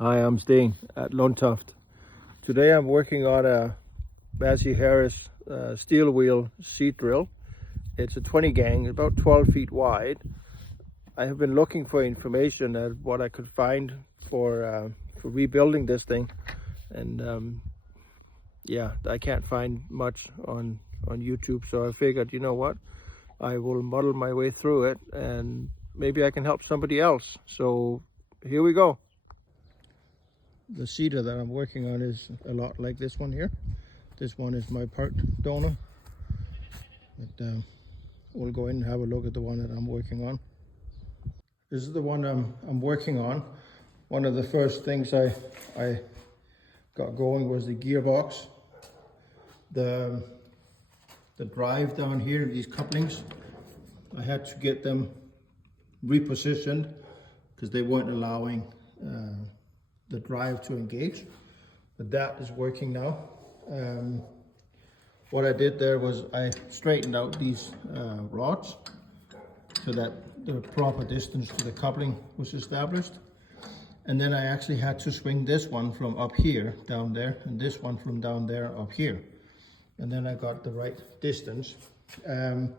Hi, I'm Steen at Lundtoft. Today I'm working on a Massey Harris steel wheel seat drill. It's a 20 gang, about 12 feet wide. I have been looking for information at what I could find for rebuilding this thing, and yeah, I can't find much on YouTube. So I figured, you know what, I will muddle my way through it, and maybe I can help somebody else. So here we go. The cedar that I'm working on is a lot like this one here. This one is my part donor, but we'll go in and have a look at the one that I'm working on. This is the one I'm working on. One of the first things I got going was the gearbox. The drive down here, these couplings, I had to get them repositioned because they weren't allowing the drive to engage, but that is working now. What I did there was I straightened out these rods so that the proper distance to the coupling was established. And then I actually had to swing this one from up here down there and this one from down there up here. And then I got the right distance. And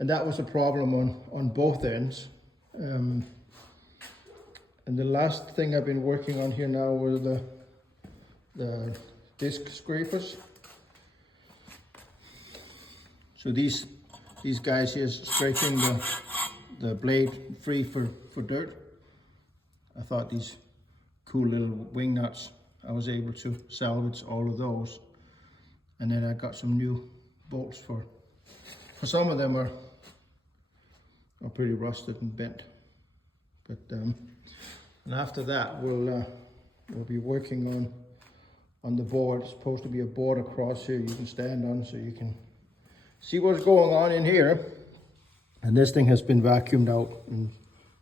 that was a problem on both ends. And the last thing I've been working on here now were the disc scrapers. So these guys here is scraping the blade free for dirt. I thought these cool little wing nuts, I was able to salvage all of those. And then I got some new bolts for some of them are pretty rusted and bent. But and after that we'll be working on the board. It's supposed to be a board across here you can stand on so you can see what's going on in here. And this thing has been vacuumed out and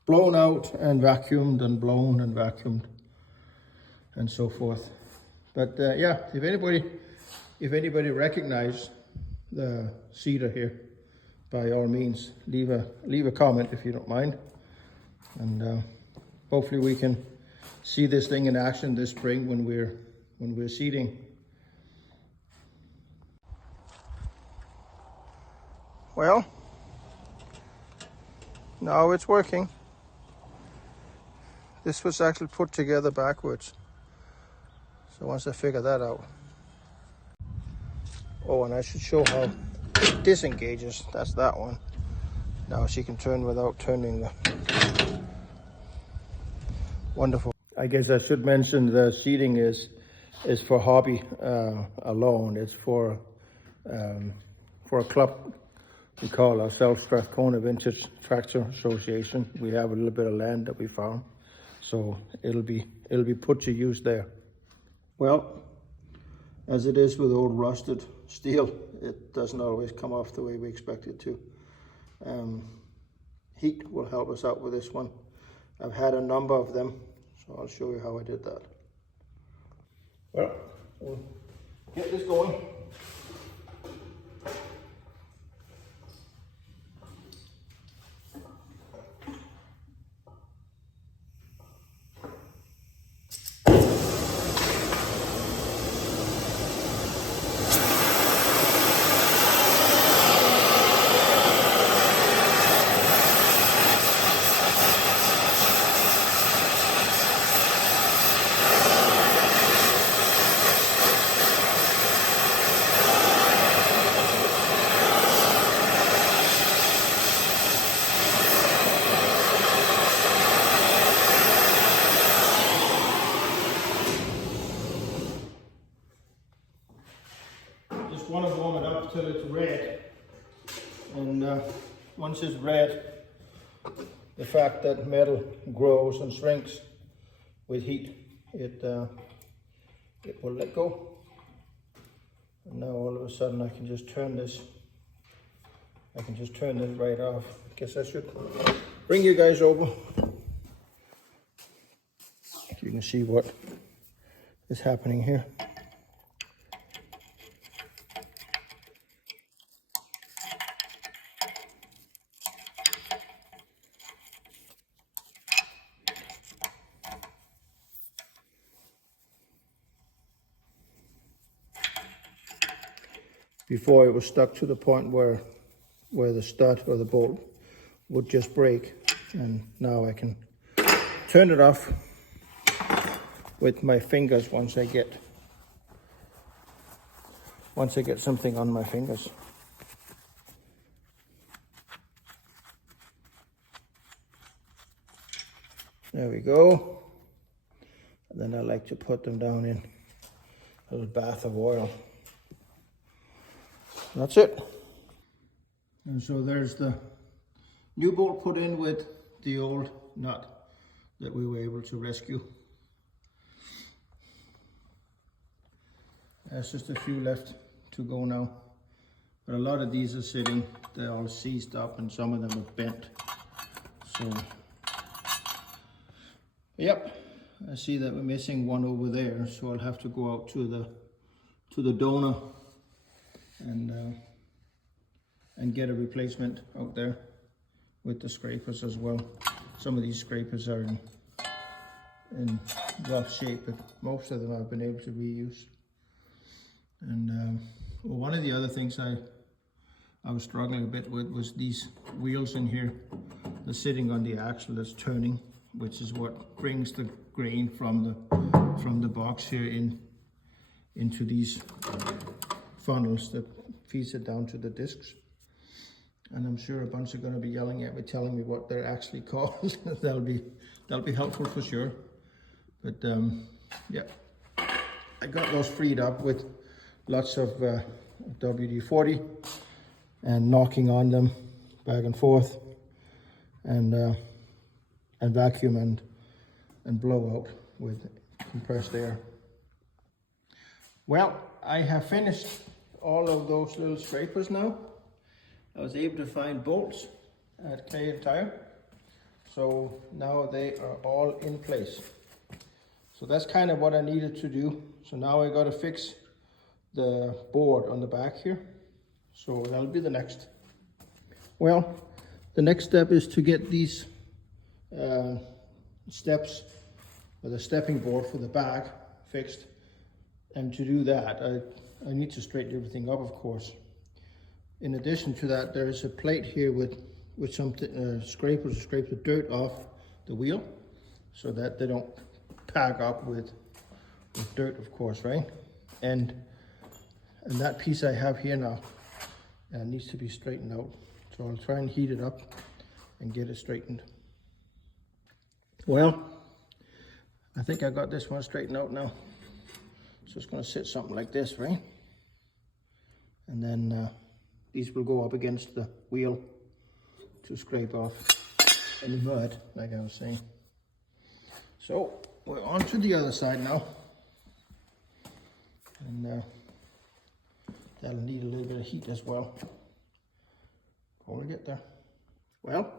blown out and vacuumed and blown and vacuumed and so forth. But yeah, if anybody recognizes the cedar here, by all means leave a comment if you don't mind. And hopefully we can see this thing in action this spring when we're seeding. Well, now it's working. This was actually put together backwards. So once I figure that out. Oh, and I should show how it disengages. That's that one. Now she can turn without turning the... Wonderful. I guess I should mention the seating is for hobby alone. It's for a club we call ourselves Strathcona Vintage Tractor Association. We have a little bit of land that we found, so it'll be put to use there. Well, as it is with old rusted steel, it doesn't always come off the way we expect it to. Heat will help us out with this one. I've had a number of them, so I'll show you how I did that. Well, we'll get this going. Want to warm it up till it's red, and once it's red, the fact that metal grows and shrinks with heat, it will let go. And now all of a sudden I can just turn this right off. I guess I should bring you guys over so you can see what is happening here. before it was stuck to the point where the stud or the bolt would just break. And now I can turn it off with my fingers once I get something on my fingers. There we go. And then I like to put them down in a little bath of oil. That's it. And so there's the new bolt put in with the old nut that we were able to rescue. There's just a few left to go now. But a lot of these are sitting, they're all seized up and some of them are bent. So, yep, I see that we're missing one over there, so I'll have to go out to the donor and get a replacement out there with the scrapers as well. Some of these scrapers are in rough shape, but most of them I've been able to reuse. And well, one of the other things I was struggling a bit with was these wheels in here. They're sitting on the axle that's turning, which is what brings the grain from the box here into these funnels that feeds it down to the discs. And I'm sure a bunch are going to be yelling at me, telling me what they're actually called. that'll be helpful for sure. But yeah, I got those freed up with lots of WD-40 and knocking on them back and forth, and vacuum and blow out with compressed air. Well, I have finished all of those little scrapers now. I was able to find bolts at Clay and Tire, so now they are all in place. So that's kind of what I needed to do. So now I got to fix the board on the back here. So that'll be the next. Well, the next step is to get these steps, or the stepping board for the back, fixed. And to do that, I need to straighten everything up, of course. In addition to that, there is a plate here with some scrapers to scrape the dirt off the wheel, so that they don't pack up with dirt, of course, right? And that piece I have here now needs to be straightened out. So I'll try and heat it up and get it straightened. Well, I think I got this one straightened out now. So it's going to sit something like this, right? And then these will go up against the wheel to scrape off any mud, like I was saying. So we're on to the other side now. And that'll need a little bit of heat as well before we get there. Well,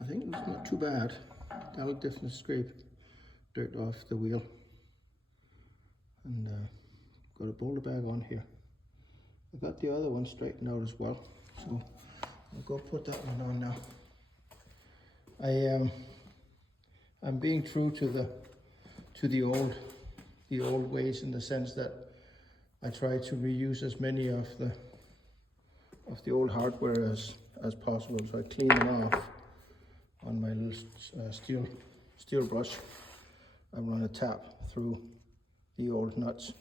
I think it's not too bad. That'll definitely scrape dirt off the wheel. And got a boulder bag on here. I got the other one straightened out as well, so I'll go put that one on now. I'm being true to the old ways, in the sense that I try to reuse as many of the old hardware as possible. So I clean them off on my little steel brush. I run a tap through the old nuts.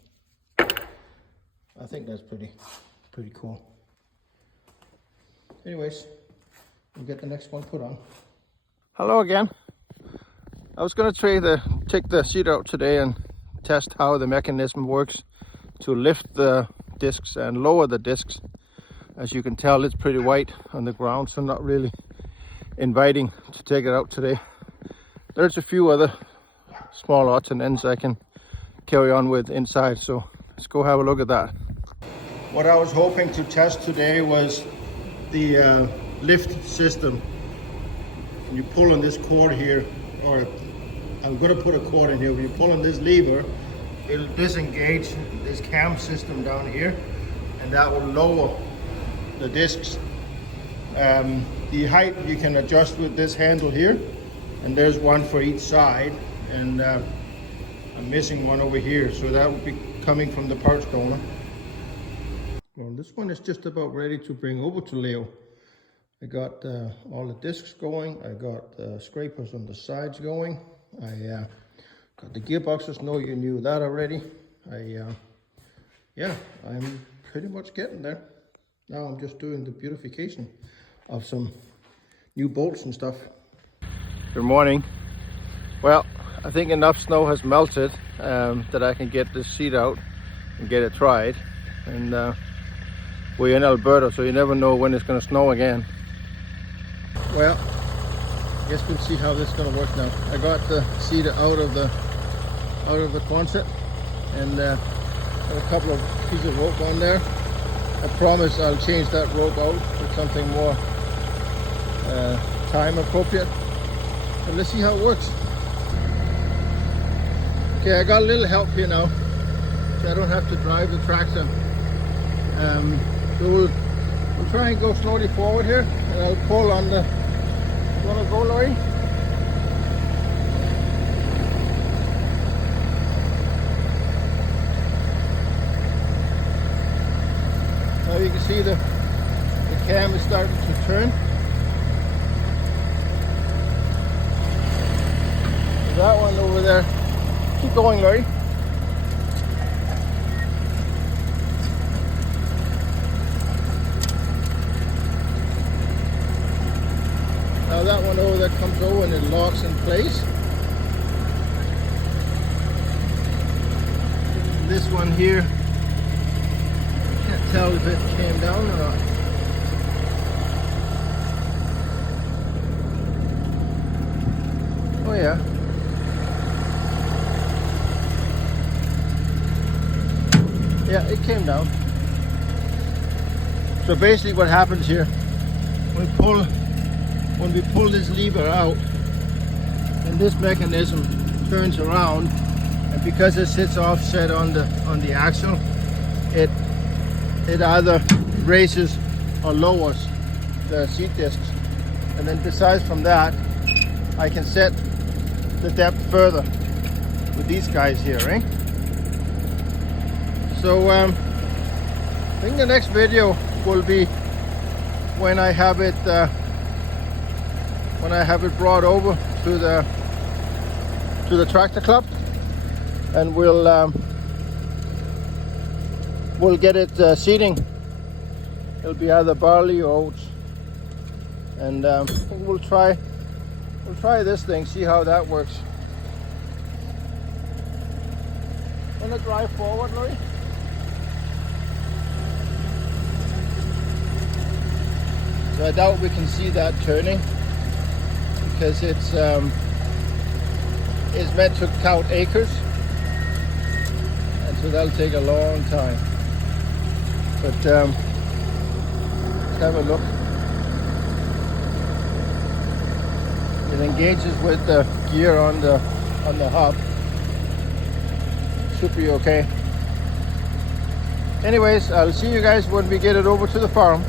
I think that's pretty cool. Anyways, we'll get the next one put on. Hello again. I was going to take the seat out today and test how the mechanism works to lift the discs and lower the discs. As you can tell, it's pretty white on the ground, so not really inviting to take it out today. There's a few other small odds and ends I can carry on with inside, so let's go have a look at that. What I was hoping to test today was the lift system. When you pull on this cord here, or I'm going to put a cord in here, when you pull on this lever, it'll disengage this cam system down here, and that will lower the discs. The height you can adjust with this handle here, and there's one for each side, and I'm missing one over here, so that will be coming from the parts donor. Well, this one is just about ready to bring over to Leo. I got all the discs going. I got scrapers on the sides going. I got the gearboxes. No, you knew that already. Yeah, I'm pretty much getting there. Now I'm just doing the beautification of some new bolts and stuff. Good morning. Well, I think enough snow has melted that I can get this seat out and get it tried. And we're in Alberta, so you never know when it's going to snow again. Well, I guess we'll see how this is going to work now. I got the seat out of the Quonset, and got a couple of pieces of rope on there. I promise I'll change that rope out with something more time appropriate. But let's see how it works. Okay, I got a little help here now, so I don't have to drive the tractor. So we'll try and go slowly forward here, and I'll pull on the. You wanna go, Laurie? Now you can see the cam is starting to turn. That one over there. Keep going, Laurie. Now that one over there comes over and it locks in place. This one here, can't tell if it came down or not. Oh yeah. Yeah, it came down. So basically what happens here, when we pull this lever out, and this mechanism turns around, and because it sits offset on the axle, it either raises or lowers the seat discs. And then besides from that, I can set the depth further with these guys here, right? So I think the next video will be when I have it brought over to the tractor club, and we'll get it seating. It'll be either barley or oats, and we'll try this thing, see how that works. Wanna drive forward, Laurie? So I doubt we can see that turning, because it's meant to count acres, and so that'll take a long time. But let's have a look. It engages with the gear on the hub. Should be okay. Anyways, I'll see you guys when we get it over to the farm.